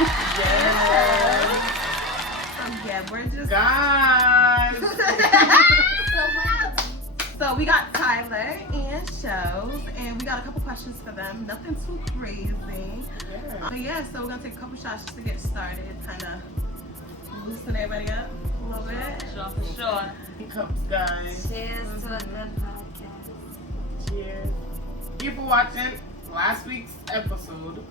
Yes. Yeah, we're just Guys. So we got Tyler and Shells, and we got a couple questions for them. Nothing too crazy. Yeah. But yeah, so we're gonna take a couple shots just to get started, kind of loosen everybody up a little bit. Sure, for sure. Cups, guys. Cheers to a good podcast. Cheers. Thank you for watching last week's episode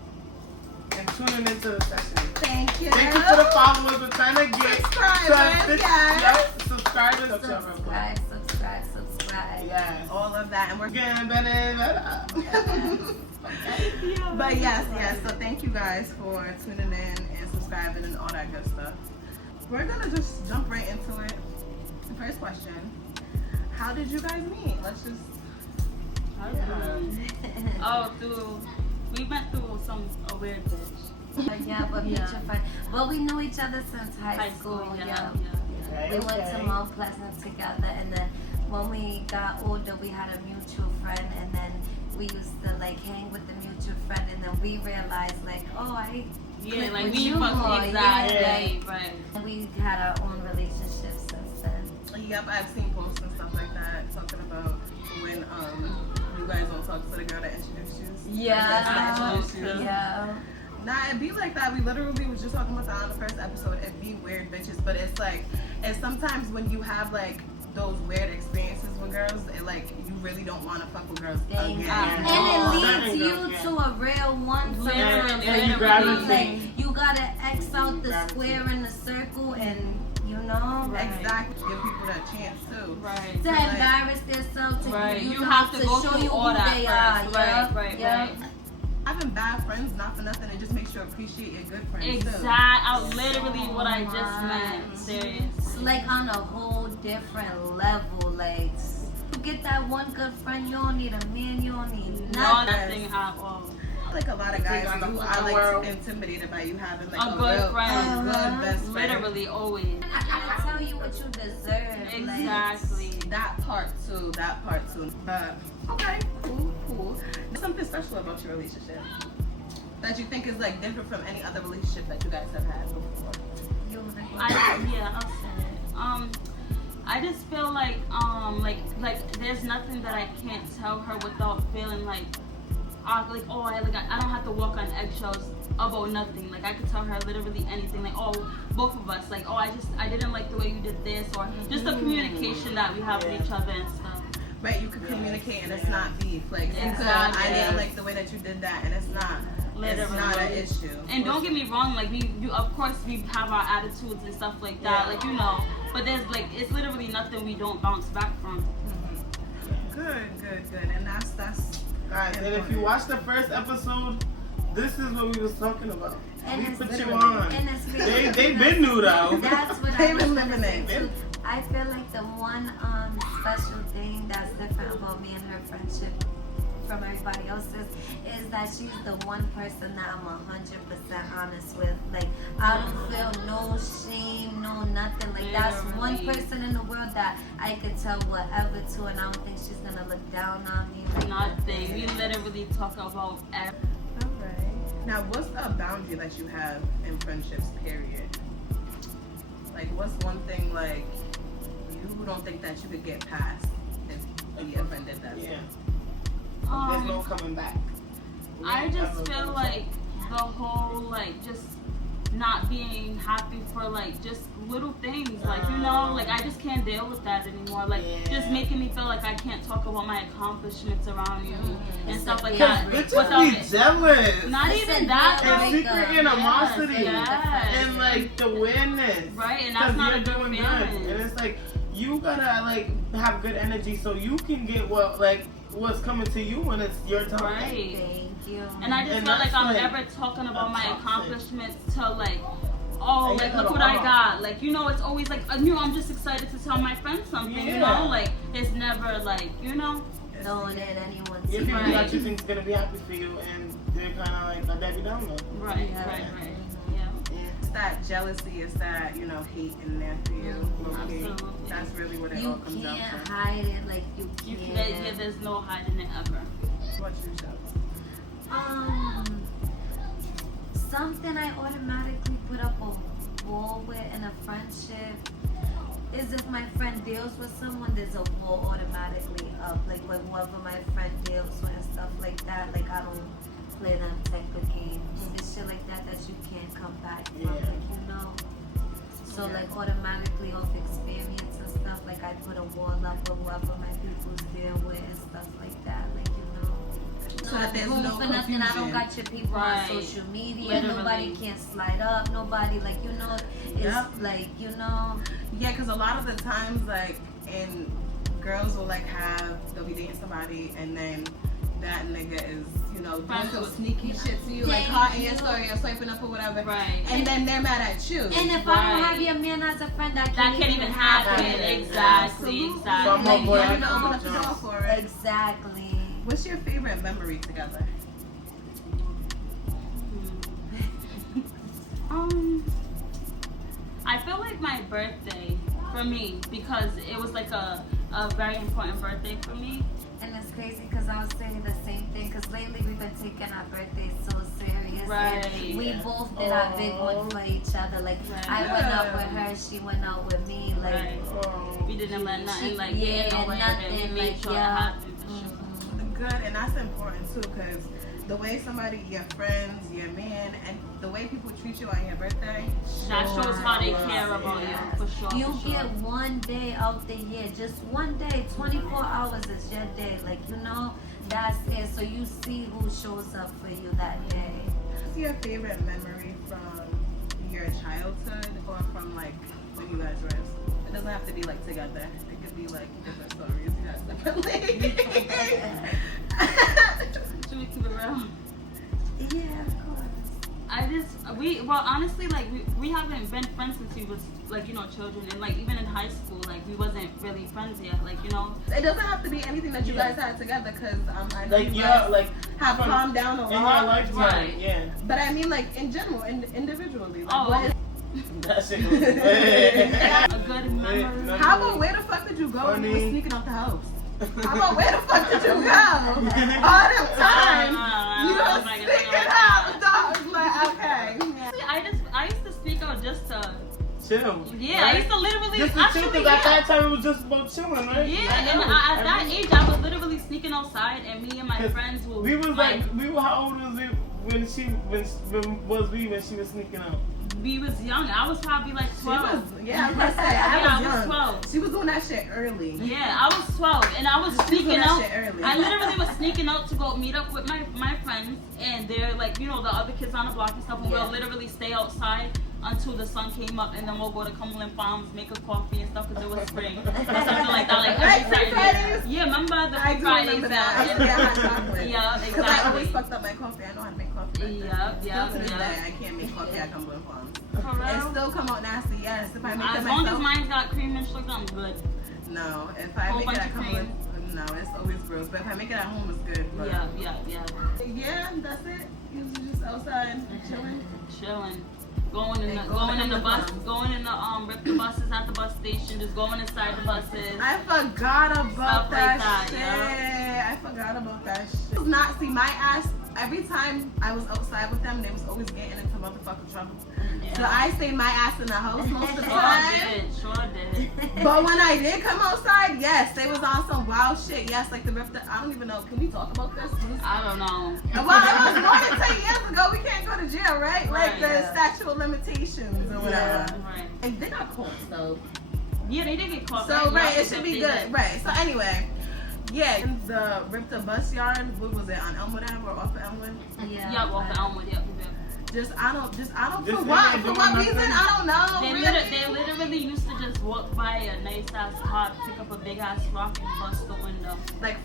and tuning into the session. Thank you. Thank you for the followers. We're trying to get Subscribers, yes. Yep, subscribers. Subscribe. Yes. All of that, and we're Getting better and better. But yes. So thank you guys for tuning in and subscribing and all that good stuff. We're gonna just jump right into it. The first question: how did you guys meet? Let's just. We went through a weird bitch. Yeah, but mutual friend. But we knew each other since high school. Yeah. We went to Mount Pleasant together, and then when we got older, we had a mutual friend, and then we used to like hang with the mutual friend, and then we realized like, oh, I Yeah, click like with we you fucked more. exactly, Yeah. right. And we had our own relationship since then. Yep, I've seen posts and stuff like that talking about when you guys don't talk to the girl that introduced you. Yeah. Introduced you. Yeah. Nah, it be like that. We literally was just talking about that on the first episode. It be weird bitches, but it's like, and sometimes when you have like those weird experiences with girls, it like you really don't want to fuck with girls again. And it leads you to a real one. Literally, And you grab literally. your Like you gotta X out the square and the circle, and you know, Right. Exactly. Give people that chance too. Right. to embarrass themselves, to Right. use You have to go show through you all who that they first. are. Right. Yeah. Having bad friends, not for nothing, it just makes you appreciate your good friends too. Exactly. Literally what I just meant. Serious. It's like on a whole different level. Like you get that one good friend, you don't need a man, you don't need nothing. Nothing at all. Like a lot of guys on the who fucking are like world. intimidated by you having like A good real, friend. a good best friend. Literally always. I can't tell you what you deserve. Exactly. That part too. But okay, cool. There's something special about your relationship that you think is like different from any other relationship that you guys have had before. I'll say it. I just feel like there's nothing that I can't tell her without feeling like I don't have to walk on eggshells about nothing. Like I could tell her literally anything. Like both of us. Like I didn't like the way you did this, or just the communication that we have with each other and stuff. Right, you could communicate and it's not beef. Like you could, Exactly. I didn't like the way that you did that, and it's not. It's not an issue. And don't get me wrong, like you of course we have our attitudes and stuff like that, like you know. But there's like it's literally nothing we don't bounce back from. Good. And that's Guys, and if you watch the first episode, this is what we was talking about. And We it's put you literally- on. and it's really- They been new though. That's what They I was been gonna living say it. too. I feel like the one special thing that's different about me and her friendship from everybody else's is that she's the one person that I'm 100% honest with. Like I don't feel no shame, no nothing. Like that's one person in the world that I could tell whatever to, and I don't think she's gonna look down on me. Like Nothing. We literally talk about everything. Alright. Now, what's a boundary that you have in friendships, period? Like, what's one thing, like, you don't think that you could get past if your friend did that? Yeah. There's no coming back. I just feel like the whole like just not being happy for like just little things, like you know, like I just can't deal with that anymore. Like just making me feel like I can't talk about my accomplishments around you and stuff like that. Bitches be jealous. Not even that. And secret animosity. Yes. And like the weirdness. Right, and that's not a good doing feeling. And it's like you gotta like have good energy so you can get what's coming to you when it's your time. Right. Thank you. And I just And feel like that's I'm like never talking about my toxic. accomplishments to like, oh, And like you look gotta what I love. got. Like, you know, it's always like, you know, I'm just excited to tell my friends something, you Yeah. know? Like, it's never like, you know? Knowing that anyone's If people Right. that you think is gonna be happy for you and they're kind of like a Debbie Downer. Right, Yeah. right. Yeah. It's that jealousy, it's that, you know, hate in there for you. low-key. Absolutely. That's really what it all You comes down can't to. hide it like you You can. there's no hiding it ever. What you show? Some something I automatically put up a wall with in a friendship is if my friend deals with someone, there's a wall automatically up. Like with whoever my friend deals with and stuff like that. Like I don't play them type of games. It's shit like that that you can't come back from, like, you know. So like automatically off experience and stuff, like I put a wall up with whoever my people deal with and stuff like that. Like, you know. So that there's room no for nothing. I don't confusion. got your people Right. on social media. Literally. Nobody can slide up. Nobody, like, you know, it's Yep. like, you know. Yeah, because a lot of the times, like, and girls will like they'll be dating somebody, and then that nigga is, you know, doing Friends some with- sneaky shit to you, like Thank caught in your you. story or swiping up or whatever, Right. and then they're mad at you. And if I don't Right. have your man as a friend, that That can't even happen. happen. Exactly, Absolutely. exactly. So I'm Like, on board. you don't I even come open with up the John. door for it. Exactly. What's your favorite memory together? I feel like my birthday for me, because it was like a very important birthday for me. And it's crazy because I was saying the same thing because lately we've been taking our birthdays so serious. Right. And we both did our big one for each other. Like, Right. I went out with her, she went out with me. Like, Right. Oh. We didn't let nothing like Yeah, get in the way of it. We nothing, made like, sure yeah. it happened for sure. mhm. Good, and that's important too, because the way somebody, your friends, your man, and the way people treat you on your birthday, That shows how they care Yeah. about you for sure. You for sure. get one day out the year, just one day, 24 hours is your day. Like, you know, that's it. So you see who shows up for you that day. what's your favorite memory from your childhood or from like when you guys were? It doesn't have to be like together. It could be like different stories you had separately. Should we keep it real? Yeah, of course. Honestly, like, we haven't been friends since we was, like, you know, children. And, like, even in high school, like, we wasn't really friends yet. Like, you know. It doesn't have to be anything that you guys had together, because I know Like, you yeah, guys like, have from- calmed down a in your lot. lifetime, Right. yeah. But I mean, like in general, individually. Like, Oh, what is- That shit goes. Hey. A good memory. how about where the fuck did you go when you were Funny. sneaking out the house? How about where the fuck did you go? All them time. You don't sneaking out, dog. Like, okay. I used to sneak out just to. Chill. Yeah, I used to literally. Just to chill, actually, because at yeah. that time it was just about chilling, right? Yeah, and at that age, I was literally sneaking outside, and me and my 'Cause friends would. We was like, how old was it when when she was sneaking out? we was young. I was probably like She 12. was, yeah, I was gonna say, Yeah, I I was was young. 12. She was doing that shit early. Yeah, I was 12, and I was She was sneaking doing that out. shit early. I literally was sneaking out to go meet up with my friends, and they're like, you know, the other kids on the block and stuff. And Yeah. we'll literally stay outside until the sun came up, and then we'll go to Cumberland Farms, make a coffee and stuff because it was spring or something like that. Like Right, every Free Saturday. Fridays? Yeah, remember the I Free do Fridays? remember that. I used Yeah, to get hot chocolate. yeah, Because I always exactly. fucked up my coffee. I know how to make coffee. Like Yep, that. yep, Still to this yep. day, I can't make coffee at Cumberland Farms. For It real? still come out nasty, yes. If I make it As long as myself, mine's got cream and sugar, I'm good. no. If I Whole make it bunch at of Cumberland, no, it's always gross. But if I make it at home, it's good. But Yeah, yeah. yeah, that's it. You was just outside chilling. Chilling. Going in And the going going in the to bus, the bus. going in the rip the buses at the bus station, just going inside the buses. I forgot about Stuff that, like that, shit. yeah. I forgot about that shit. Not see my ass. Every time I was outside with them, they was always getting into motherfucking trouble. Yeah. So I stayed my ass in the house most of the Sure time. did. But when I did come outside, yes, they was on some wild shit. Yes, like the rip. I don't even know. Can we talk about this? I don't know. Well, it was more than 10 years ago. We can't go to jail, right? Like Right, the yeah. statute of limitations or whatever. Right. And they got caught, so. Yeah, they did get caught. So right, Yeah, it should be they good. did. Right. So anyway, yeah, in the Rip the Bus Yard. What was it, on Elmwood Ave or off of Elmwood? Yeah, off the Elmwood. Yep. I don't. Just For what? hanging, For doing what nothing. reason? I don't know. They, really. they literally used to just walk by a nice ass car, pick up a big ass rock, and bust the window. Like,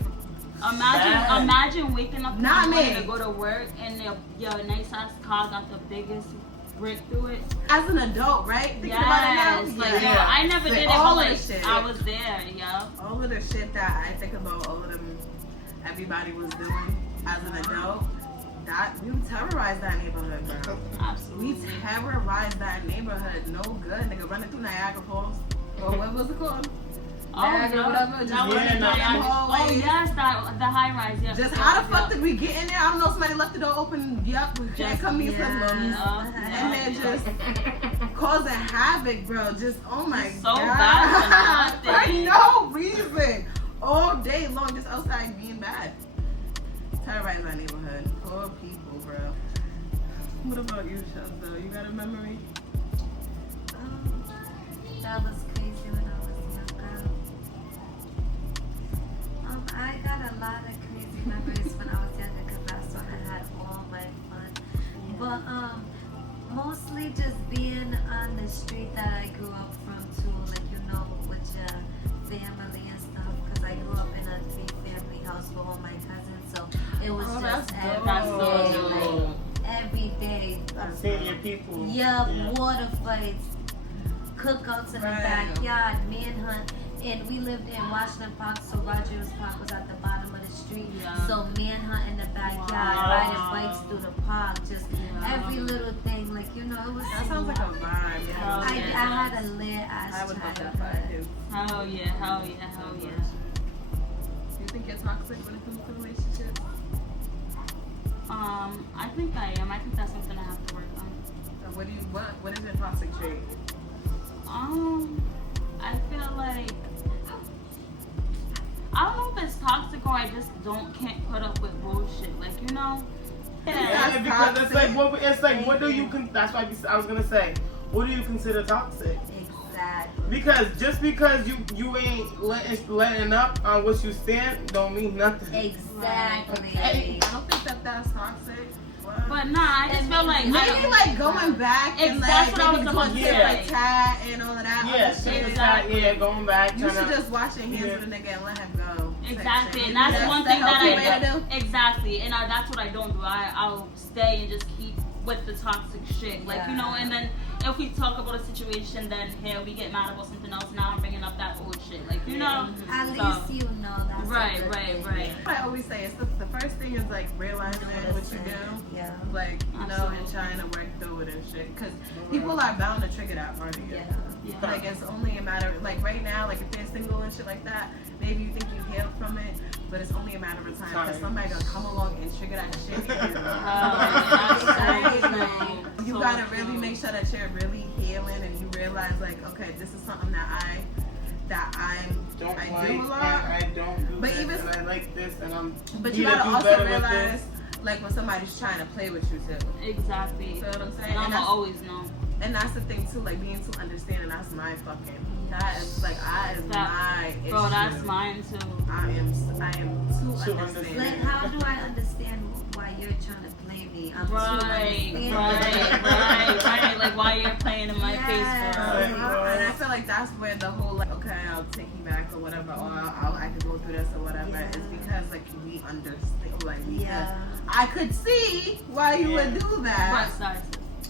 Bad. Imagine waking up in Not the morning me. to go to work, and your nice ass car got the biggest brick through it. as an adult, right? Thinking about Yes, it now. like yeah. yo, I never did it, All but of like the shit. I was there, yo. All of the shit that I think about, all of them, everybody was doing as an adult. That we terrorized that neighborhood, bro. We Absolutely. terrorized that neighborhood. No good, nigga. Running through Niagara Falls. Or what was it called? bag or whatever. Just that was Yeah, running no, down I- the hallways. Oh yes, that the high rise. Yeah. Just how the fuck did we get in there? I don't know. Somebody left the door open. Yep, we can't Just- come these yeah. hoodlums. And then just causing havoc, bro. Just oh my Just so god, bad for nothing. for no reason, all day long, just outside being bad. Terrorize our neighborhood. Poor people, bro. What about you, Chantel? You got a memory? That was crazy when I was younger. I got a lot of crazy memories when I was younger because that's when I had all my fun. But mostly just being on the street that I grew up from too, like you know, with your family and stuff. Because I grew up in a 3-family house with all my cousins, so it was Oh, just that's every That's day, so like dope. every day. Seeing your people. Yeah, water fights, cookouts in the Right. backyard, manhunt. And we lived in Washington Park, so Rogers Park was at the bottom of the street. Yeah. So manhunt in the backyard, Wow. riding bikes through the park, just every little thing. Like, you know, it was. That sounds like a vibe. Oh, Yeah. I yeah. had a lit ass I would love that childhood. vibe too. Hell yeah, hell yeah, hell yeah. Do you think you're toxic when it comes to relationships? I think I am. I think that's something I have to work on. What is your toxic trait? I feel like I don't know if it's toxic or I just can't put up with bullshit. Like you know. Yeah, That's because toxic. it's like what do you that's why I was gonna say, what do you consider toxic? Exactly. Because just because you ain't letting up on what you stand don't mean nothing. Exactly. Okay. I don't think that's toxic. What? But nah, I just feel like Maybe like going back and That's like what I was maybe about doing to tip say. for tat and all of that. Yeah, other shit. exactly. yeah, going back. You trying should to- just wash your hands Yeah. with a nigga and let him go. Exactly, Type and shit. that's one the thing that healthy way to do. exactly, and that's what I don't do. I'll stay and just keep with the toxic shit, like you know. And then if we talk about a situation, then here we get mad about something else. Now I'm bringing up that old shit, like you know. At So- least you know that's a Right, good right, thing. right. I always say it's the first thing is like realizing what you do. Yeah. Like, you know, and trying to work through it and shit. Because people are bound to trigger that part of you. Yeah. Yeah. Like, it's only a matter like, right now, like, if they're single and shit like that, maybe you think you healed from it, but it's only a matter of time. Because somebody gonna come along and trigger that shit in you. You So gotta true. really make sure that you're really healing and you realize, like, okay, this is something that I do a lot. I don't do But this, even- and I like this, and I'm. But you need to gotta do also better with realize, this. like, when somebody's trying to play with you too. Exactly. You feel what I'm saying? And And I'ma that's- always know. And that's the thing too, like being too understanding. That's my fucking. That is like my issue. Bro, that's mine too. I am too Too understanding. Like, how do I understand why you're trying to play me? I'm too Right, understanding. right. Like why you're playing in my Yes. face for? Right. And I feel like that's where the whole like, okay, I'll take you back or whatever, or I could go through this or whatever, Yeah. is because like we understand, like we Yeah. I could see why you would do What that. size?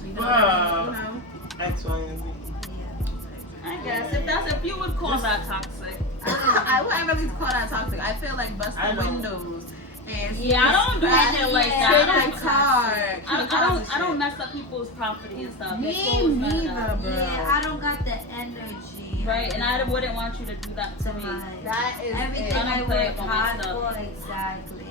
You know, Wow. you know. X, Y, and Z. I guess if you would call that toxic. I wouldn't really call that toxic. I feel like I busting don't. windows and Yeah, I don't do anything like sit that. in the car. I don't mess up people's property and stuff. Me It goes none of neither, that. bro. Yeah, I don't got the energy. Right, and I wouldn't want you to do that to me. Right. That is Everything it. I I don't play work with my hard stuff. for, exactly.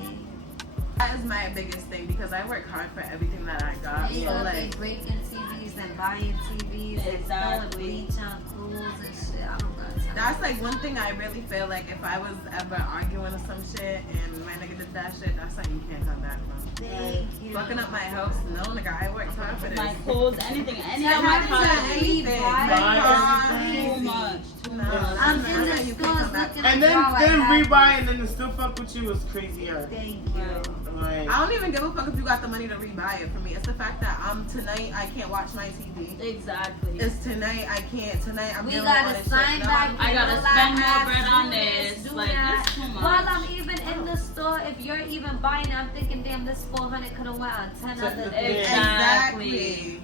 That is my biggest thing because I work hard for everything that I got. And you So know, they like, breaking TVs and buying TVs and throwing Exactly. bleach on clothes and shit. I don't got time. that's like one thing I really feel like if I was ever arguing or some shit and my nigga did that shit, that's something you can't come back from. Thank you. Fucking up my house, no nigga, I worked hard for this. My clothes, anything, any Yeah, of my how does that property. leave, My right? car, Too much. Too No. much. I'm That's in the how you can't stores come back. looking And at then y'all, I have rebuy it. and then to still fuck with you is crazier. Thank you. Like, I don't even give a fuck if you got the money to rebuy it for me. It's the fact that tonight I can't watch my TV. Exactly. It's tonight I can't. Tonight I'm We dealing gotta with this sign shit. No, back. I gotta people spend like more that, bread on do this. do Like, that. it's too much. While I'm even in the store, if you're even buying it, I'm thinking, damn, this 400 could have went on 10 other days. Exactly.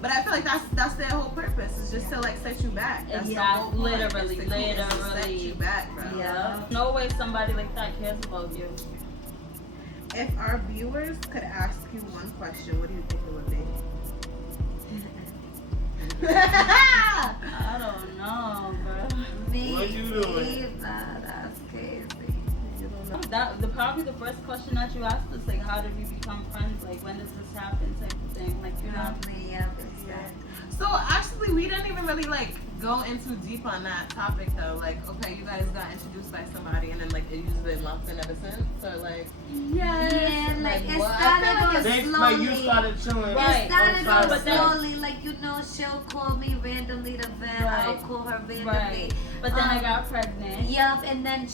But I feel like that's their whole purpose. Is just to like set you back. That's the whole Exactly. point. Literally, It's to keep- it's to set literally. you back, bro. Yeah. No way somebody like that cares about you. If our viewers could ask you one question, what do you think it would be? I don't know, bro. Me, What you doing? probably the first question that you asked us, like, how did we become friends? Like, when does this happen? Type of thing. Like, you know. Probably, yeah, it's that. So actually, we didn't even really like go into deep on that topic though. Like, okay, you guys got introduced by somebody, and then like it just been locked in ever since. So like, Yeah, like it what? started I off They, slowly. like you started chilling. Right. It started outside. off But then- slowly, like you know, she'll call me randomly to vent. I'll Right. call her randomly. Right. But then I got pregnant. Yup, and then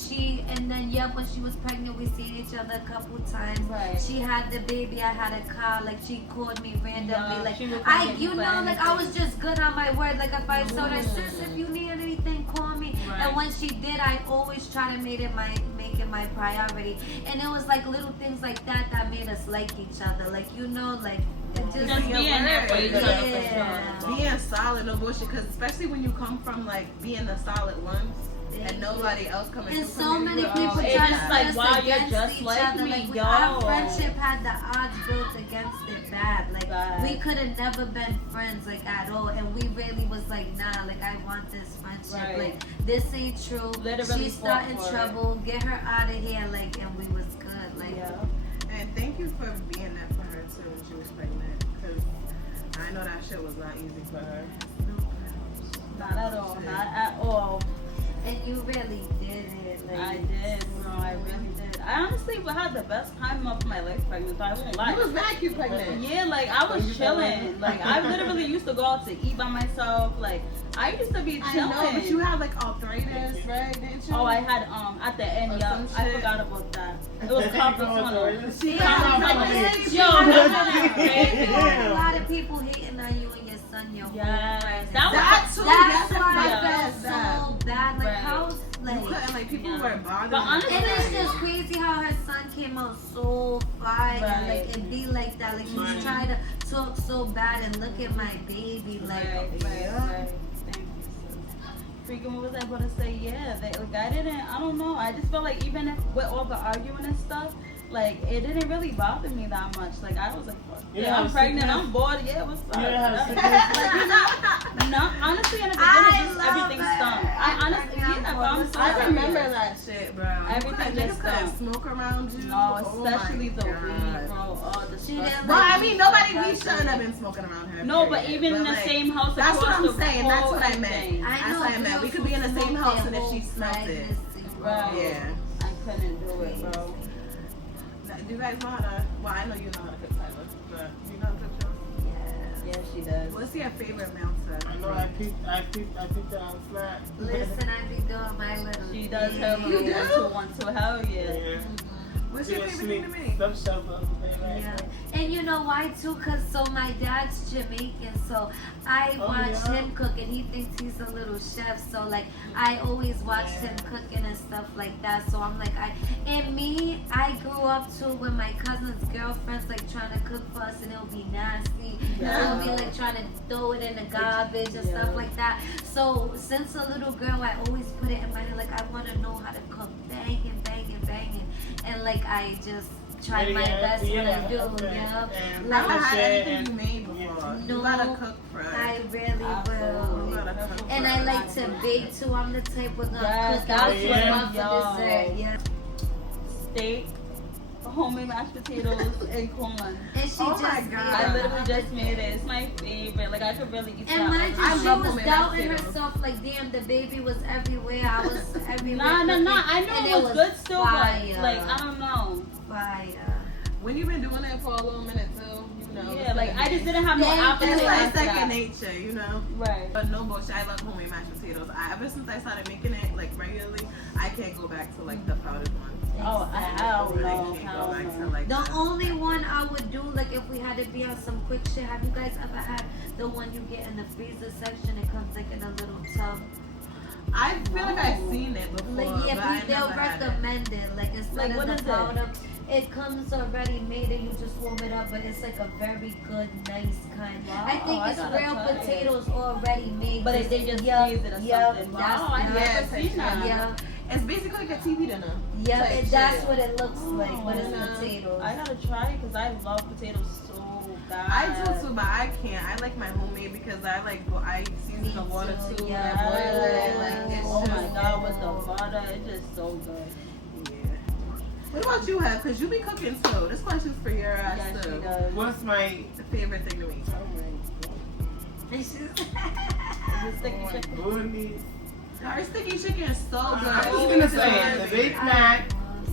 when she was pregnant, we seen each other a couple times. Right. She had the baby, I had a car. Like she called me randomly. Yeah, like she would I, come you get know, me like for I was anything. just good on my word. Like if I told her, sis, if you need anything, call me. Right. And when she did, I always try to make it my priority. And it was like little things like that made us like each other. Like you know, like it just Just being there for each other for Yeah. sure. being solid, no bullshit. Because especially when you come from like being the solid ones and nobody else coming. And through so from many you, people It's try to just put like, us wow, you're against just each like other. me, Like yo. our friendship had the odds built against it bad. Like Bad. we could have never been friends like at all. And we really was like, nah, like I want this friendship. Right. Like this ain't true. Literally She's fought starting for it. trouble. Get her out of here. Like and we was good. Like Yeah. And thank you for being there for her too when she was pregnant. Because I know that shit was not easy for her. Not at all. Not at all. and you really did it. Like I did. No, I really did. I honestly had the best time of my life pregnant. So I won't lie. You was mad cute pregnant. Yeah, like I was chilling. Like I literally used to go out to eat by myself. Like I used to be I chilling. know, but you had like arthritis, right? Didn't you? Oh, I had at the end, Or yeah. some I shit. forgot about that. It was carpal tunnel. She Yeah, had but arthritis. Yo, you had a lot of people hating on you and your son, your whole Yes, pregnancy. that was That too. That's That's why I yeah. felt so bad. Like Right. how You like couldn't, like, people Yeah. were bothering But honestly- and it's just crazy how her son came out so fire, Right. like and be like that. Like she's Right. trying to talk so bad and look at my baby, like Right. Thank you. Freaking, what was I about to say? Yeah, like I don't know. I just felt like even if with all the arguing and stuff, like it didn't really bother me that much. Like I was like, fuck, You yeah, have I'm pregnant, sickness? I'm bored. Yeah, what's up? You have Like, sickness? you know, no, honestly, in the I beginning, just love everything it. stunk. I honestly, yeah, but I'm so I remember serious. that shit, bro. Everything Niggas just couldn't don't. smoke around you. No, Oh especially my the God. weed, bro. Oh, the She didn't Well, I like mean, me nobody, so we bad. shouldn't have been smoking around her. No, but period. even in the like, same house that's across what I'm the saying. That's whole what I meant. everything. I That's know what I meant. We could be in the same smoked house, their and if she whole smelt it. pregnancy, bro. Right. Yeah. I couldn't do it, bro. Do you guys know how to? Well, I know you know how to cook, Tyler. But you know how to cook, Joe? Yeah. Yeah, she does. What's your favorite meal set? I know I peeped that on Snap. Listen, I be doing my little She does thing. her You little do? 1, 2, hell yeah. Yeah. What's your favorite thing to make? Stuff shelter. Yeah, and you know why too? Cause so my dad's Jamaican, so I Oh, watch yeah. him cook, and he thinks he's a little chef. So like, I always watch Yeah. him cooking and stuff like that. So I'm like, I grew up too with my cousin's girlfriends like trying to cook for us, and it'll be nasty. Yeah. It'll be like trying to throw it in the garbage and stuff Yeah. like that. So since a little girl, I always put it in my head like I want to know how to cook, banging, and like I just try my best when I do. Yeah. I Like, haven't had share anything and- you made before. No, You gotta cook for us. I really will. You gotta cook And for I us. like to bake too. I'm the type we're gonna Yes, cook that's and what love I'm- for dessert. Yeah. Steak, homemade mashed potatoes, and corn. And she Oh just my made God. I it. literally just made it. It's my favorite. Like I could really eat And that. mind you, I she love was homemade doubting potatoes. herself like, damn, the baby was everywhere. I was everywhere. Nah. cooking, I know and it was good still, fire. but like I don't know. Fire. When you've been doing it for a little minute too, you know. Yeah, like I just didn't have no Thank appetite It's like after second that. nature, you know. Right. But no bullshit, I love homemade mashed potatoes. Ever since I started making it like regularly, I can't go back to like the powdered one. Oh hell I no, can't hell go back to no. like The that. only one I would do, like if we had to be on some quick shit, have you guys ever had the one you get in the freezer section? It comes like in a little tub. I feel like I've seen it before, Like, but I yeah, they'll never had it. recommend it. Like instead Like, of what the is it? powder, it comes already made and you just warm it up. But it's like a very good, nice kind. Wow, I think I it's gotta real try it. potatoes already made. But they just Yup, freeze it or yup, something. that's- Wow, I yeah, never it's seen like that. Yeah, It's basically like a TV dinner. yeah, Type that's shit. what it looks like. But it's Oh, potatoes. I gotta try it because I love potatoes so bad. I do too, but I can't. I like my homemade because I season Me the water too, too. yeah. And I boil it. Like, it's Oh my just god, so with the good. butter, it's just so good. Yeah. What about you, Hev? Because you be cooking too. This question's for your ass Yeah, she too. does. What's my The favorite thing to eat. Is it sticky chicken? goodness? Our sticky chicken is so good. I was gonna say the baked mac,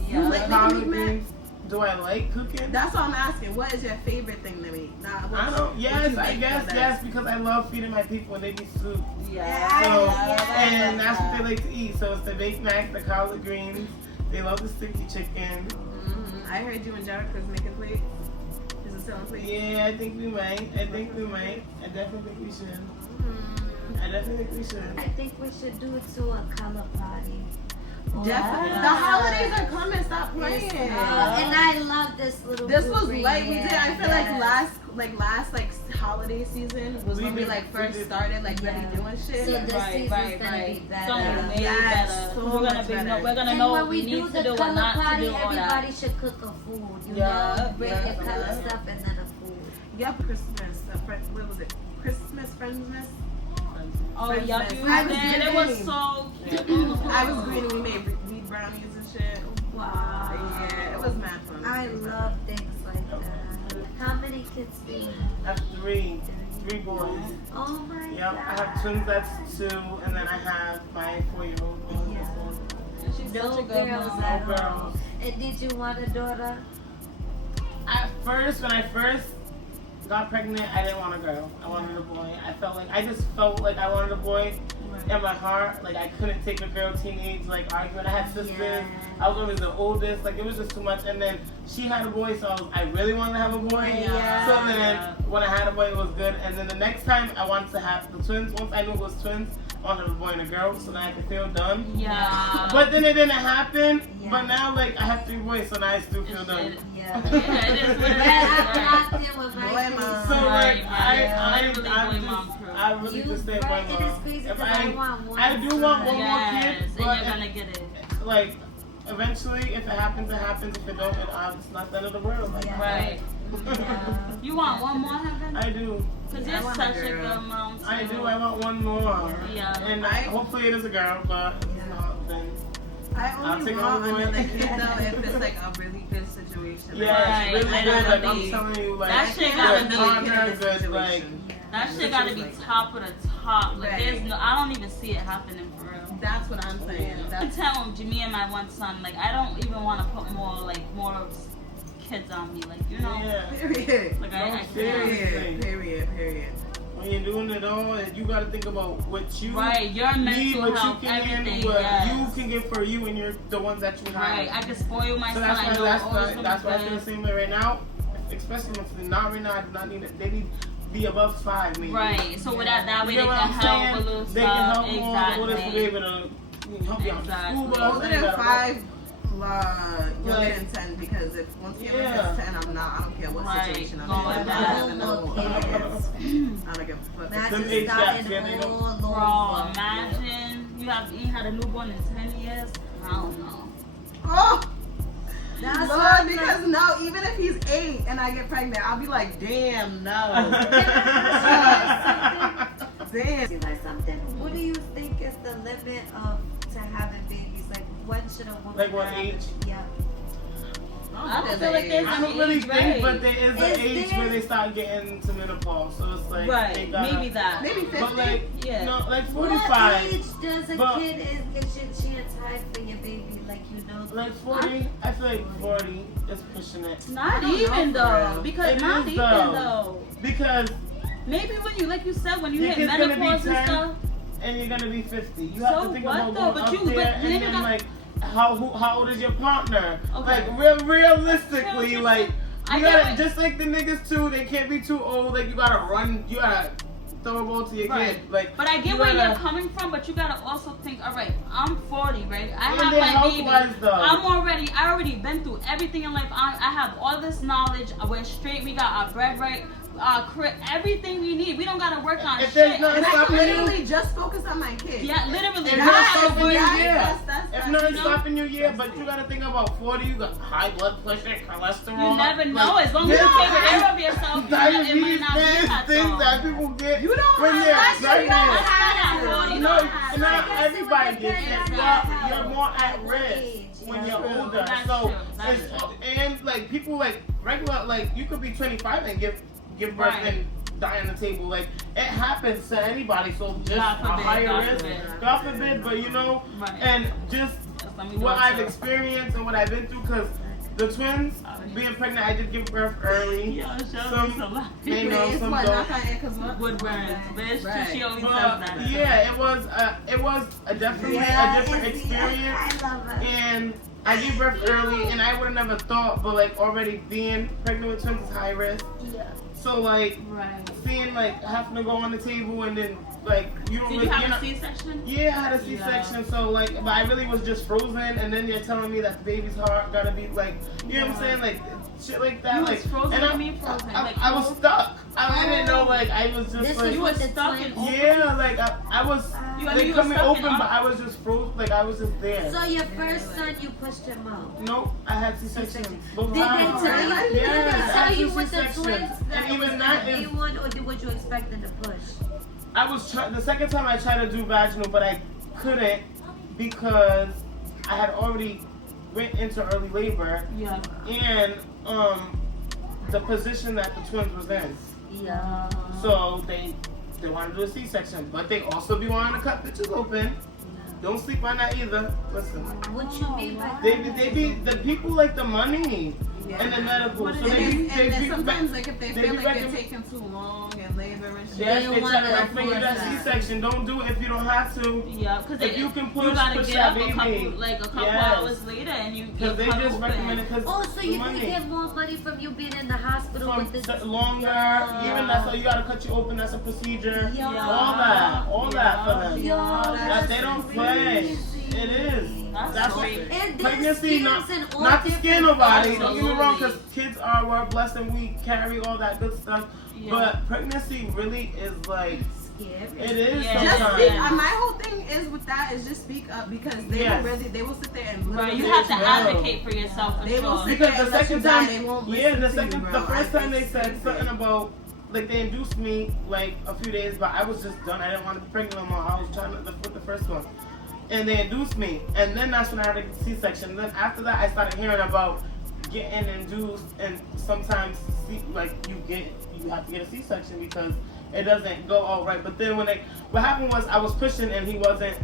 You Yeah. like the making collard baked mac? greens. Do I like cooking? That's what I'm asking. What is your favorite thing to eat? Nah, I don't. what Yes, you I make guess for that? yes, because I love feeding my people and they be soup. Yeah. So, Yeah. and that's what they like to eat. So it's the baked mac, the collard greens. They love the sticky chicken. I heard you and Jared was making plates. Is it still on plates? Yeah, I think we might. I definitely think we should. I definitely think we should. I think we should do it to a color party. Definitely. Yeah. The holidays are coming. Stop playing. And I love this little. This was blueberry. late. We did. I feel Yes. like last holiday season was when we like first started like really Yeah. doing shit. So this Right, season's right, gonna right. be It's better. gonna be way Yes, better. so We're gonna much be better. we're gonna And know when what we we do need the to do color and not to party, do all everybody that. should cook a food. You Yeah, know, bring yeah, your color yeah. stuff and then a food. Yep, Christmas. What was it? Christmas Friendsmas. Oh, yup, you I was did. It green. was so cute. I was green and we made wheat brownies and shit. Wow. Yeah, it was mad fun. I love things like that. How many kids do you I have three boys. have? Oh my Yep, god. I have twins. That's 2, and then I have my 4-year-old. Yeah. She's No such a good girls mom. at No all. girls. And did you want a daughter? At first, when I first got pregnant, I didn't want a girl. I wanted a boy. I just felt like I wanted a boy in my heart. Like I couldn't take a girl teenage like argument. I had sisters. Yeah. I was always the oldest. Like it was just too much. And then she had a boy, so I really wanted to have a boy. Yeah. So then when I had a boy, it was good. And then the next time I wanted to have the twins. Once I knew it was twins, I wanted a boy and a girl, so then I could feel done. Yeah. But then it didn't happen. Yeah. But now like I have 3 boys, so now I still feel done. Yeah. Yeah, it is what it But I'm is. locked in with my Boy, kids. mom. So like Right, I really I'm boy just, mom crew. I really You- just say boy right, it is mom. crazy If 'cause I want one I do want one son. more kid, Yes, and but you're gonna get it. like eventually, if it happens, it happens. If it don't, it's not the end of the world. Like, Yeah. Right. Yeah. You want one more, Heaven? I do. Because I you're want a such a girl. good mom. I too. do. I want one more. Yeah. And hopefully it is a girl, but if Yeah. not, then I I'll only take want another another one. kid though if it's like a really good situation. yeah, Right. it's really I good. gotta Like I'm be- telling you, like That shit I gotta can't be- really partner, get in a good, like. situation. That shit gotta be top of the top. Like Right. there's no, I don't even see it happening for real. That's what I'm saying. I That's tell him, me and my one son, like I don't even want to put more kids on me, like you know. Yeah. period. Like I can't. Period. Period. When you're doing it all, and you got to think about what you Right, your need, mental what you health, can everything. handle, what Yes. you can get for you, and you're the ones that you have. Right, I can spoil my So son. that's I why know always gonna that's why I be feel the good. same way right now. Especially mentally, not right now. I do not need it. They need to be above 5, maybe. Right, so without that way You they know can what I'm help saying? with little They stuff. can help more. The oldest will be Exactly. able to help you out with Exactly. school bus. Older they than gotta- 5, younger Like- than 10 because if once you're Yeah. 10, I'm not. I don't care what Right. situation I'm Going in. back. I don't No know. kids. I don't give a fuck. That's Them just age gaps, starting yeah, they don't- all Bro, over. imagine you had a newborn in 10 years. I don't know. Oh, That's Lord, what because no, even if he's 8 and I get pregnant, I'll be like, damn, no. Damn. See, like something. What do you think is the limit of to having babies? Like when should a woman Like what have age? Yeah. I don't feel like there's I an don't really age, think, right. but there is an Is age there- where they start getting to menopause. So it's like they Right, gotta, maybe that. Maybe 50. But like, Yeah. no, like What 45. age does a But- kid is she in time for your baby? Like you know. Like 40, I feel like 40 is pushing it. Not I don't even know, for though. real. Because It not is, even though. though. Because Maybe when you, like you said, when you Your hit kid's gonna be menopause and 10. stuff. and you're gonna be 50. You have So to think what, about though? going But up you- there, but and then you then got- like how old is your partner? Okay. Like realistically, True. like I you get gotta what- just like the niggas too. They can't be too old. Like you gotta run. You gotta throw a ball to your Right. kid. Like But I you get where gotta- you're coming from, but you gotta also think, all right, I'm 40, right? I And have then my baby. health-wise, though. I already been through everything in life. I have all this knowledge. We're straight. We got our bread right. everything we need. We don't gotta work on If shit. there's nothing And I can stopping you, literally just focus on my kids. Yeah, literally. if That nothing's is stopping you, what- yeah. that's If nothing's you know? stopping you, yeah. But you gotta think about 40. You got high blood pressure, cholesterol. You never know. like, As long as you yeah. take care of yourself, it might Diabetes, not be that things though. that people get You don't when have they're that shit, you don't pregnant. have that. No, So not I guess everybody it would gets depend it. on You're how more at old risk age, when yeah. you're older. That's So true. That's it's, true. and like people like regular, like you could be 25 and give birth Right. and die on the table. Like it happens to anybody. So just God forbid, a higher God risk. forbid. God forbid, but you know, Right. and just Let me do what it, I've so. experienced and what I've been through, because the twins being pregnant, I did give birth early. Yo, show Some- me some love. they know It's some what, don't. knock on it, 'cause what? Woodburn, bitch. Right. She always says But that. yeah, it was a definitely a different experience, I love it. and I gave birth early, and I would have never thought, but like already being pregnant with twins is high risk. Yeah. So like Right. seeing like having to go on the table and then like you don't Did really, you you're have not- a C-section? yeah, I had a C-section, so like, but I really was just frozen, and then they're telling me that the baby's heart gotta be like, you know what I'm saying, like shit like that. You like, was frozen, and what do you mean frozen? I, Like I was frozen? stuck. I didn't know, like I was just This like, is You what was the stuck twins. in yeah, like I was. You- I They mean, you cut were me stuck in open, all- but I was just frozen. Like I was just there. So your first son, you pushed him out. Nope, I had C-section. Both Did they times. tell you? Yes, Did I they had tell you two with the C-sections. twins that And it was even gonna that be is, one, or was you expecting to push? I was the second time I tried to do vaginal, but I couldn't because I had already went into early labor Yeah. and the position that the twins was in. Yeah. So they wanted to do a C-section, but they also be wanting to cut bitches open. Don't sleep on that either. Listen, What you mean by they be the people like the money and the medical. What So is they it? be, And they then be sometimes, like, if they they feel be like they're recommend- taking too long and labor and shit. Yes, They they don't try to wanna recommend you that force that. C-section. Don't do it if you don't have to. Yeah, because If you can you push gotta that get up baby. a couple Yes. hours later and you Because they cut just open. recommend it because Oh, so you money. can get more money from you being in the hospital From with this longer, Yeah. even that's how you gotta cut you open. That's a procedure. Yeah. All that for them. Yo, That they don't play. It is. That's what great. And pregnancy, there's not skills in all not to scare different nobody. bodies. Don't get me wrong, because Absolutely. kids we're blessed and we carry all that good stuff. Yeah. But pregnancy really is like Scary. it is Yeah. Just sometimes. speak. Yeah. My whole thing is with that is just speak up because they Yes. will really they will sit there and Right, literally you have to Yes, advocate for yourself for They will sure. sit Because there the and let second you die, time, they won't yeah, listen the to second, you, the bro. first time they It's said crazy. something about like they induced me like a few days, but I was just done. I didn't want to be pregnant no more. I was trying to with the first one, and they induced me, and then that's when I had a C-section. And then after that, I started hearing about getting induced, and sometimes like you have to get a C-section because it doesn't go all right. But then what happened was I was pushing and he wasn't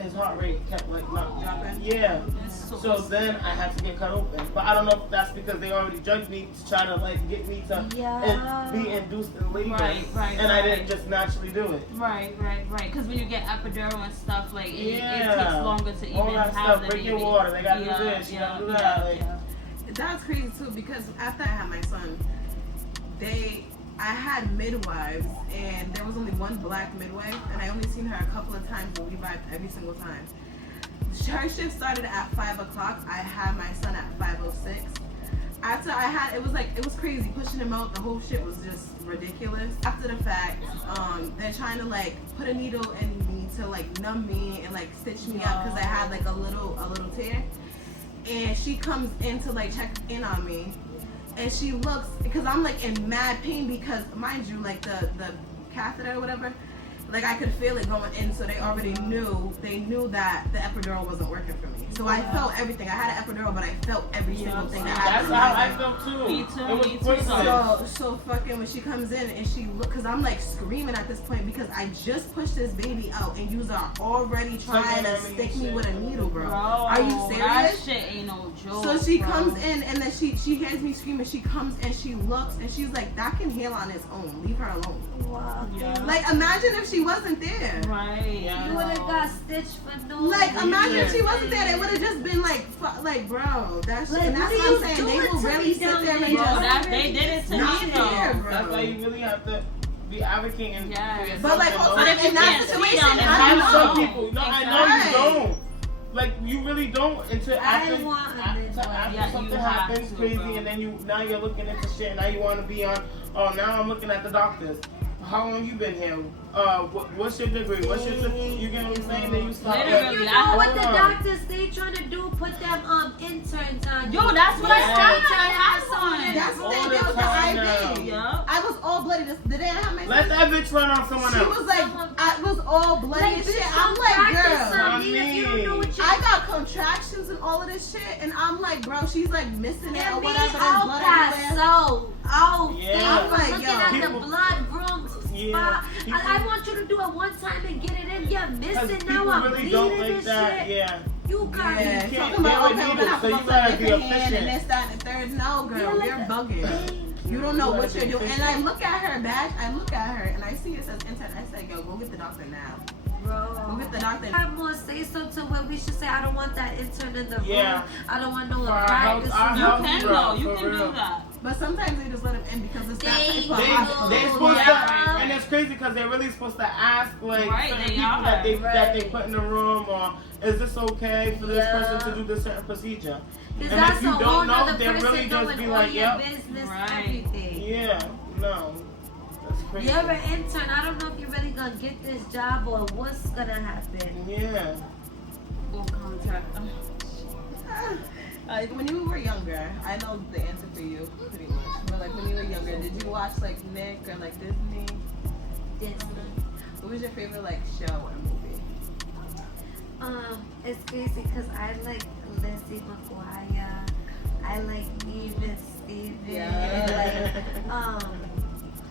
his heart rate kept like not Dropping? Yeah. It's So then I had to get cut open. But I don't know if that's because they already drugged me to try to like get me to Yeah. be induced in labor. Right, and I right. didn't just naturally do it. Right. Because when you get epidural and stuff, like it Yeah. takes longer to even All that have stuff, the break your baby. water, they gotta do this, you gotta do that, like- That's crazy too because after I had my son, I had midwives and there was only one black midwife and I only seen her a couple of times and we vibed every single time. Her shift started at 5 o'clock. I had my son at 5:06. After it was crazy pushing him out. The whole shit was just ridiculous. After the fact, they're trying to like put a needle in me to like numb me and like stitch me up because I had like a little tear. And she comes in to like check in on me, and she looks because I'm like in mad pain because mind you like the catheter or whatever. Like I could feel it going in, so they knew that the epidural wasn't working for me. So I felt everything. I had an epidural, but I felt every single thing that That's happened. how I felt too. Me too, It was me too. pointless. So fucking when she comes in and she look, cause I'm like screaming at this point because I just pushed this baby out and yous are already trying to stick me with a needle, bro. Are you That serious? shit ain't no joke. So she bro. comes in and then she hears me screaming. She comes and she looks and she's like, that can heal on its own. Leave her alone. Wow. Yeah. Like imagine if she wasn't there. Right. Yeah. You would have got stitched for no Like reason. imagine if she wasn't there. They would have just been like, bro. That's Like, and that's what are what I'm you saying. They doing will to really me sit down there and there? Bro, just that they did it to not me care, though. bro. That's why you really have to be advocating Yes. for yourself. But like, and know- But if you in that can't see situation, them, and I how don't some know. people, no, I Right. know you don't. Like you really don't until after, want a midwife. after Yeah, something you have happens to, crazy, bro. and then now you're looking into shit. And now you want to be on. Oh, now I'm looking at the doctors. How long you been here? What's your degree? What's your you get what I'm saying? Then you start. Literally. You I know what the hold on. doctors they trying to do? Put them interns on. Yo, that's what I Yeah. started. I have one. That's what All they the did with the time IV. Yup. I was all bloody. The day I had my Let that bitch run on someone she else. was like, I was all bloody Like, and bitch, shit. I'm don't like, practice girl. on me if you don't know what you're I got contractions and all of this shit, and I'm like, bro, she's like missing it or And me, whatever. There's blood everywhere. Yeah. I'm looking Yo. at People- the blood room Yeah. spot. People- I want you to do it one time and get it in. You're Because missing people now. I'm really bleeding don't like and that. shit. Yeah. You got Yeah, You can't talking about, deal with okay, we're needles, gonna so you have to gotta go be different hand efficient. and this, that, and the third. No, girl, Yeah, you're like bugging. You don't know You what gotta you're be doing. And I efficient. look at her badge, I look at her, and I see it says intern. I say, yo, go get the doctor now. Go bro. get the doctor. I have more say so to where we should say I don't want that intern in the room. Yeah. I don't want no For our health- practice. our You health, can bro, though. You for can real. do that. But sometimes they just let him in because it's that type of They- hospital. They're supposed Yeah. to, and it's crazy because they're really supposed to ask like Right, certain they people are. that they Right. put in the room, or is this okay for this Yeah. person to do this certain procedure? Because And that's if you a whole don't know, nother they person really just knowing be all like, your yep, business, Right. everything. yeah, no, that's crazy. You're an intern. I don't know if you're really gonna get this job or what's gonna happen. Yeah. Full contact. When you were younger, I know the answer for you pretty much. But like when you were younger, did you watch like Nick or like Disney? Disney. What was your favorite like show or movie? It's crazy because I like Lizzie McGuire. I like Even Steven. Yeah. Like,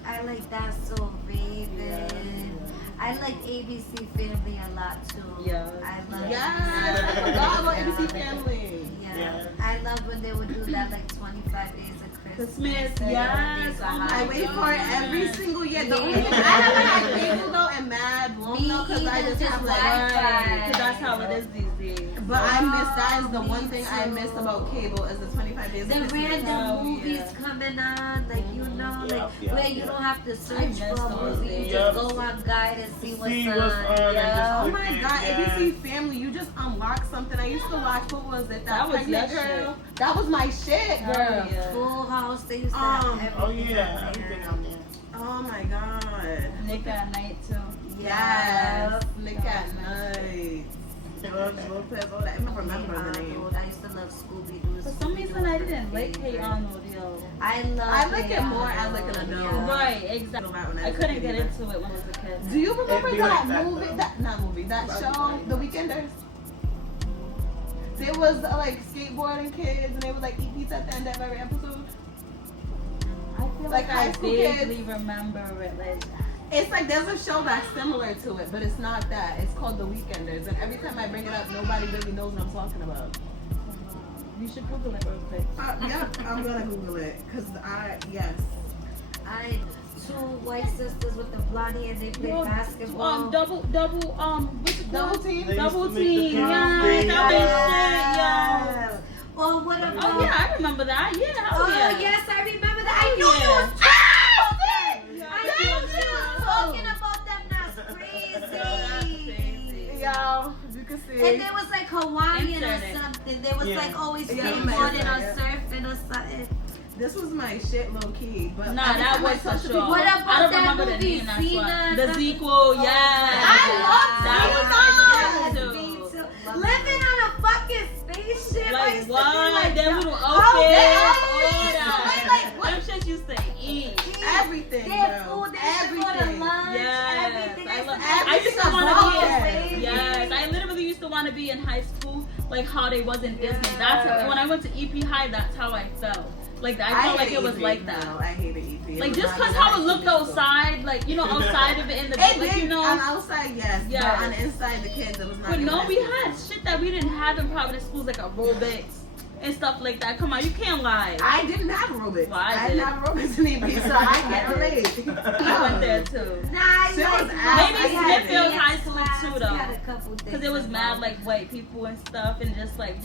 I like That's So Raven. I like ABC Family a lot too. Yeah. I love Yes, I forgot about ABC Family. Yeah. Yeah. I love when they would do that like 25 days of Christmas. Christmas, and yes. days of Oh my I wait holidays. for it every single year. The only Yeah. thing I haven't had cable though and Mad long Me though because I either, just just have like. Wi-Fi. Because that's how it is these days. But I miss that is the Wow, one me thing I miss too. about cable is the 25 days. The of Christmas. random Oh, movies yeah. coming on, like you know, Yeah, like yeah, where you yeah. don't have to I search miss for a those movie, you days. Yep. just go on Guide and see what's See on. what's on and Yeah. just Oh click my it, god, yeah. ABC Family, you just unlocked something. I used to watch, what was it? That was Pregnant your Girl. That was my shit, Hell girl. yeah. Full House, they used to Um, have Oh everything. yeah, on everything there. on there. Oh my god. Nick at Night too. Yes. Yeah. Nick at Night. George Lopez, all that. I don't remember the name. Arnold. I used to love Scooby Doo. For some reason, I didn't like Hey Arnold, yo. I love. I like Hey it more as, Arnold, like, an adult. yeah. Right, exactly. I couldn't get into it when I was a kid. Do you remember It'd be that like that, movie? though. That movie, that show, The Weekenders. There was like skateboarding kids, and they would like eat pizza at the end of every episode. I feel Like like I high school vaguely kids. remember it. Like, It's like there's a show that's similar to it, but it's not that. It's called The Weekenders, and every time I bring it up, nobody really knows what I'm talking about. you should Google it real quick. Yep, I'm gonna Google it because yes. I two white sisters with the blonde hair. They play basketball. Double, what's it Double called? team. They used Double to make the team. kids Yeah, sing. that was shit, yo. Or what about? Oh yeah, I remember that. Yeah, hell Oh yeah. yes, I remember that. I Oh, knew you yeah. was talking about that. Yeah, I yeah, knew you yeah. was talking about that. That's crazy. Y'all, you can see. And there was like Hawaiian or Insert it. something. There was Yeah. like always Yeah, skateboarding yeah. or surfing or something. This was my shit, low key. But Nah, every that time I was talk for to sure. people- What about I don't that remember movie, the name. That's Xena, why. The something? sequel, yeah. I love that. Xena. Was Me good too. too. Living on a fucking spaceship. I Like used to be what? like, Them yo, little how outfits, they all always- that. like, what? Them shit used to eat. Everything, Their bro. food, they used to go to Everything. lunch, Yes, everything. I love. everything I used to want about to it. be. Yes, I literally used to want to be in high school, like how they was in Disney. That's Yeah. when I went to EP High. That's how I felt. Like I felt like hate it was EP, like no, that. I hated EP. Like was just not cause a how it nice looked school. outside, like you know, outside of it in the It like did you know. on outside, yes. Yes. But on the inside, the kids, it was not. But even no, nice we school. had shit that we didn't have in Providence schools like aerobics and stuff like that. Come on, you can't lie. I didn't have aerobics. Well, I I did. didn't have aerobics in EP, so I can't relate. I went there too. Nah, I Shit like was that. ass. Maybe I had Smithfield it. High School Class, too we though. had a couple Cause things it was mad about like white people and stuff and just like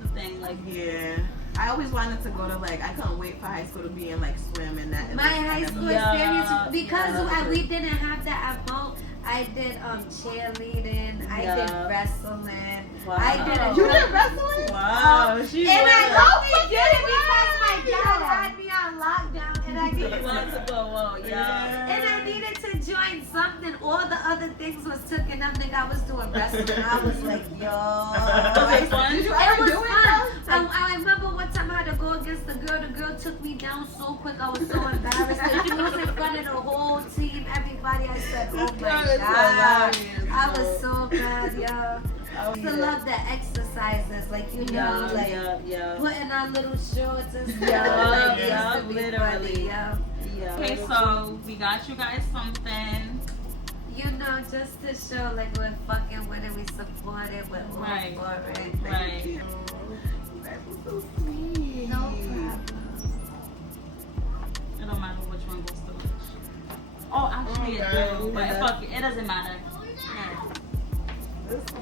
the thing like Yeah. I always wanted to go to like, I couldn't wait for high school to be in like swim and that. my high school Yeah, experience because yeah. we didn't have that at home. I did cheerleading. I did Yeah. wrestling. Wow. I did a You did wrestling? Wow, she And I was. only did it because my dad had me on lockdown, and I needed Let's to. go out, yeah. And I needed to join something. All the other things was taken up. Nigga, I was doing wrestling. I was like, yo. Was it fun? Did you It ever was do it fun. though? I remember one time I had to go against the girl. The girl took me down so quick. I was so embarrassed. And she was in front of the whole team, everybody. I said, oh my That is God. hilarious, I bro. was so bad, yo. I used to love the exercises, like, you know, like yeah. putting on little shorts and stuff. Yeah, like, it yeah, used to be literally. funny, yeah. Yeah. Okay, so we got you guys something. You know, just to show like we're fucking with it, we support it, we're all Right. for it. Right. You guys are so sweet. No problem. It don't matter which one goes to which. Oh, actually it Okay. do, but fuck it, it doesn't matter.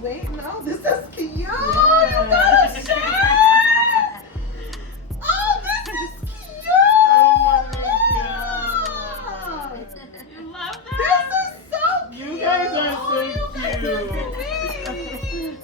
Wait, no, this is cute. You got a shirt. Oh, this is cute. Oh my god. You love This that? is so cute. You guys are so You guys are cute. sweet.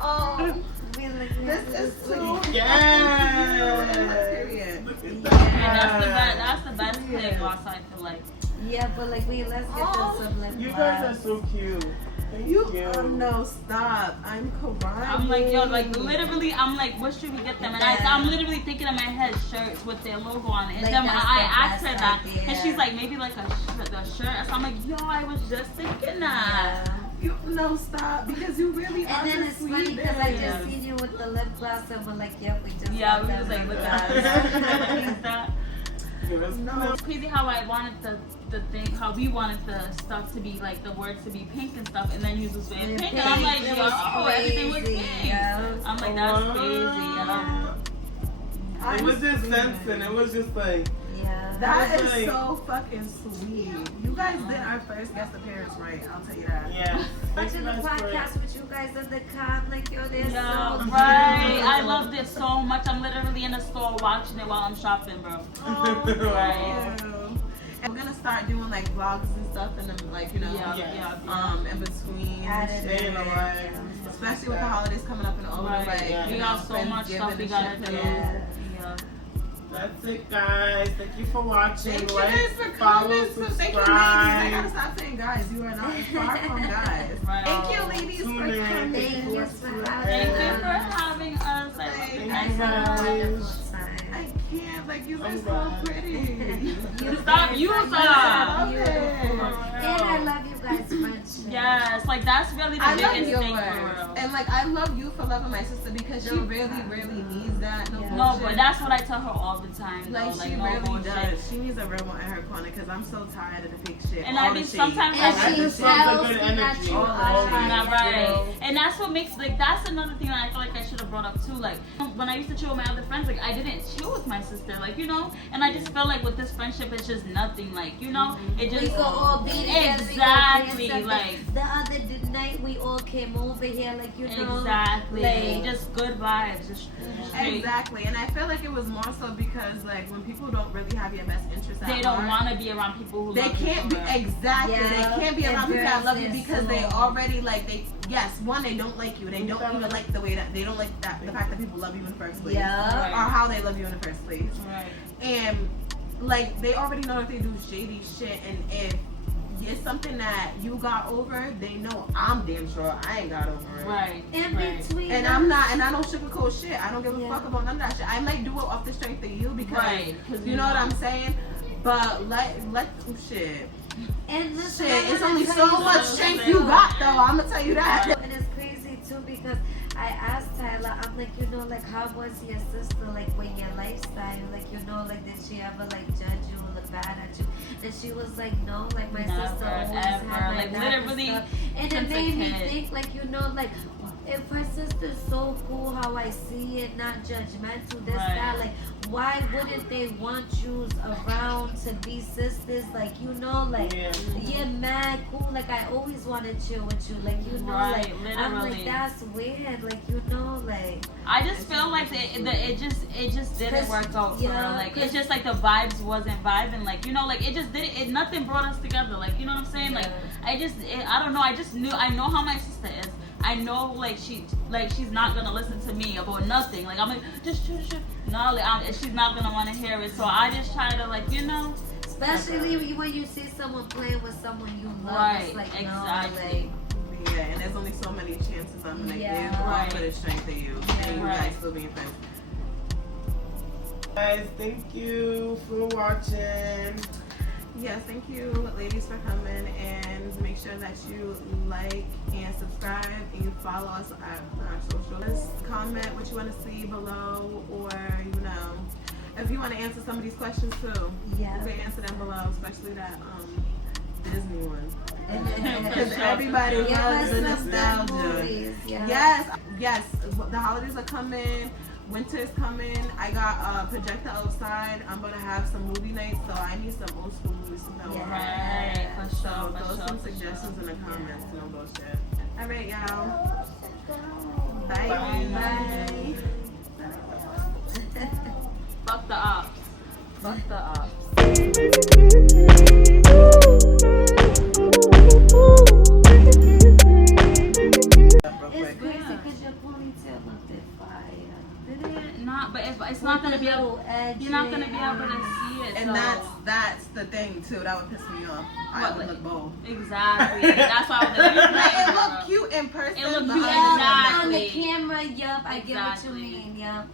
Oh, We look this is so Yes. Period. Look at And that. that's the best thing, Ross, I feel like. Yeah, but like let's get Oh, to some lip You guys are gloss. so cute. Thank You, you. no, stop. I'm crying. I'm like, yo, like literally, I'm like, what should we get them? And I'm literally thinking in my head shirts with their logo on it. And Like, then when that's I the asked her best that, idea. and she's like, maybe like a shirt. So I'm like, yo, I was just thinking that. Yeah. You, no, stop. Because you really are And then the it's funny because I sweetest. just seen you with the lip gloss and we're like, yep, we just Yeah, got we that was like, lip look gloss. at that. Give us No. It's crazy how I wanted the thing, how we wanted the stuff to be like the words to be pink and stuff, and then you just wear pink, and I'm like, It yo, was everything was crazy, pink. yeah. I'm like, that's crazy. Yeah. It was just screaming. sensing. It was just like, Yeah. That was is like- so fucking sweet. You guys did our first guest appearance right. I'll tell you that. yeah. Thank Watching you the guys for it. podcast with you guys in the car, I'm like, yo, they're Yeah, so right. I cute. loved it so much. I'm literally in the store watching it while I'm shopping, bro. Oh, Right. thank you. And we're gonna start doing like vlogs and stuff, and then like you know, Yeah, Yeah. yeah. in between, Added and Stay shit. in the life. Especially with the holidays coming up and all Right. like Yeah. We you got know, so much stuff we Thanksgiving gotta and do. shit. Yeah. Yeah. That's it, guys. Thank you for watching. Thank you Like, guys for follow, coming. So thank you, ladies. I gotta stop saying guys. You are not far from guys. Right. Thank you, ladies, Tune for in. coming. Thank you for Thank you having for us. having us. I Thank love you, you. guys. Wonderful time. I can't. Like you are I'm so glad. pretty. You stop. You I stop. love it. And I love you guys' friendship. Yes, like that's really the I love biggest yours. thing for real. And like I love you for loving my sister because she really, really needs that. No, Yeah. No, bullshit. but that's what I tell her all the time. like though. she no really bullshit. does. She needs a real one in her corner because I'm so tired of the fake shit. And all I the think shade. sometimes And I she just love the tells good me that energy. you Oh, are Not yeah. right. And that's what makes like that's another thing that I feel like I should have brought up too. Like when I used to chill with my other friends, like I didn't chill with my sister, like you know. And I just feel like with this friendship, it's just nothing. Like you know, it just We could all be together. Exactly, We could dance like- the other night we all came over here, like you know. exactly like- just good vibes, just straight. Exactly, and I feel like it was more so because like when people don't really have your best interest at They don't heart, want to be around people who they love you can't be for real. exactly. Yeah. They can't be It around people that love you burns because their they soul. already like they. Yes, one they don't like you. They don't even like the way that they don't like that the fact that people love you in the first place. Yeah. Right. Or how they love you in the first place. Right. And like they already know that they do shady shit, and if it's something that you got over, they know I'm damn sure I ain't got over it. Right. In right. between. And us. I'm not, and I don't sugarcoat shit. I don't give a Yeah. fuck about none of that shit. I might do it off the strength of you because Right, 'cause you know what I'm saying. But let shit. And listen, Shit, I it's wanna only tell so you much something. strength you got, though. I'm gonna tell you that. And it's crazy too because I asked Tyler, I'm like, you know, like how was your sister like with your lifestyle? Like, you know, like did she ever like judge you or look bad at you? And she was like, no, like my Never, sister always ever. had my Like, back and literally, stuff. And it since a made me kid. think, like, you know, like if her sister's so cool, how I see it, not judgmental, this, Right. that, like, why wouldn't they want you around to be sisters? Like, you know, like, Yeah. you're mad mad cool. Like I always want to chill with you. Like you know, Right, like I'm like literally. that's weird. Like you know, like I just feel like it just didn't 'Cause, work out for yeah, her. Like 'cause- it's just like the vibes wasn't vibing. Like you know, like it just didn't. It nothing brought us together. Like you know what I'm saying? Like I don't know. I just knew. I know how my sister is. I know like she's not gonna listen to me about nothing. Like I'm like just no. Like she's not gonna want to hear it. So I just try to like you know. especially when you see someone playing with someone you love. Right, It's like exactly. no, Yeah, and there's only so many chances I'm gonna Yeah. give Right. for the strength of you. And you Right. guys still being friends. Guys, thank you for watching. Yes, thank you, ladies, for coming, and make sure that you like and subscribe and you follow us at our socials. Comment what you want to see below, or you know, if you want to answer some of these questions too, Yeah. you can answer them below, especially that Disney one. yeah. Because everybody Give loves us the some good nostalgia. movies. Yeah. Yes. The holidays are coming. Winter is coming. I got a projector outside. I'm gonna have some movie nights, so I need some old school movies to know. Yeah. Right, for So sure, throw for some sure, for suggestions sure. in the comments. No bullshit. All right, y'all. Bye. Bye. Fuck the ops. Fuck the ops. It's crazy because your ponytail looked at fire. Did it? Not, but it's not gonna be able. You're not gonna be able to see it. And so. that's the thing too. That would piss me off. I What, would like- look bold. Exactly. That's why I was like, It looked cute in person. It looked but cute, other Yeah, than that- on the Exactly. camera, yup, I get what Exactly. you mean, yup.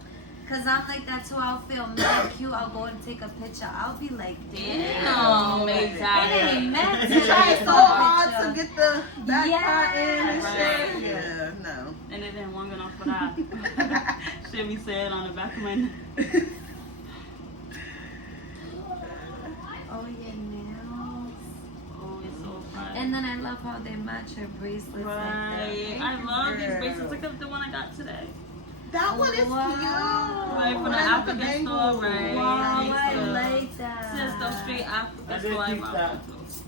Cause I'm like that too. I'll feel mad cute. I'll go and take a picture. I'll be like, damn. Damn, It exactly. ain't meant You to try take so a hard picture. to get the back part in and Right. shit. Yeah, no. And it didn't long enough for that. Should be said on the back of my neck. Oh, your nails. Oh, it's so fun. And then I love how they match her bracelets. Right. I love these bracelets. Look at the one I got today. That one is Wow. cute. Right from the Right, African with the store, bangles. right? Wow, Thank I you. like that. Sister, straight I African did store. I keep rock that. with those.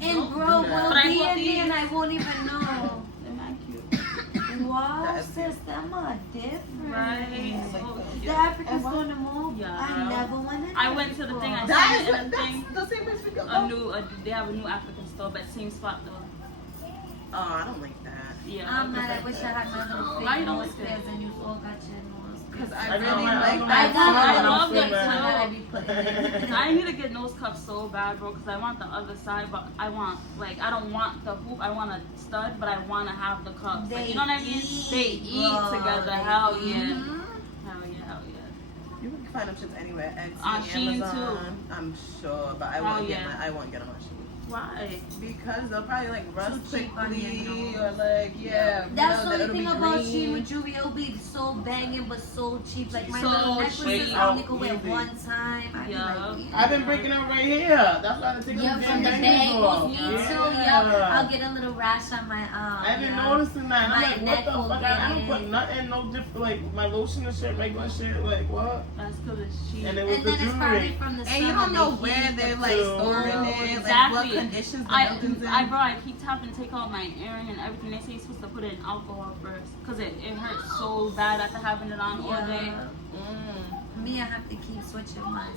And bro, But we'll I be bought in there and these. I won't even know. They're not cute. Wow, That is sis, them are different. Right. So The cute. African store in the mall? Yeah. I never went in I there went to the thing. before. I That seen is it in the thing. that's the same place we go. They have a new African store, but same spot though. Oh, I don't like that. Yeah. I'm mad. I wish I had my little Why you fake don't nose like spares and you all got your nose Because spares. I I really know, like I that. I song. love that that song too. that I be putting. I need to get nose cups so bad, bro, because I want the other side, but I want, like, I don't want the hoop, I want a stud, but I want to have the cups. Like, you know what I mean? They eat bro. together. They Hell eat. yeah. Mhm. Hell yeah, hell yeah. You can find them shits anywhere. Etsy, On Shein, Amazon. I'm sure, but I Oh, won't yeah. I won't get them on Shein. Why? Because they'll probably like rust Too cheap on quickly your or like yeah. you That's know, the that only it'll thing be about green. Shein with jewelry. It'll be so banging but so cheap. Like my So little necklaces, cheap. I only could wear Easy. one time. I'd be Yeah. like, I've been breaking out right here. That's why I take yeah, the from the damn bangles, off. me too. Yep, I'll get a little rash on my arm. I've been yeah. noticing that. And I'm My like, neck what will the fuck? get I don't it. put nothing, no different, like my lotion and shit, regular shit, like what? That's because it's cheap. And it was And the then it's probably jewelry. from the And you summer, don't know the where heat, they're the like Oh, storing it, like exactly. what conditions the I building's in. bro, I keep having to take out my earring and everything. They say you're supposed to put it in alcohol first, because it hurts so bad after having it on all day. Yeah. Me, I have to keep switching mine.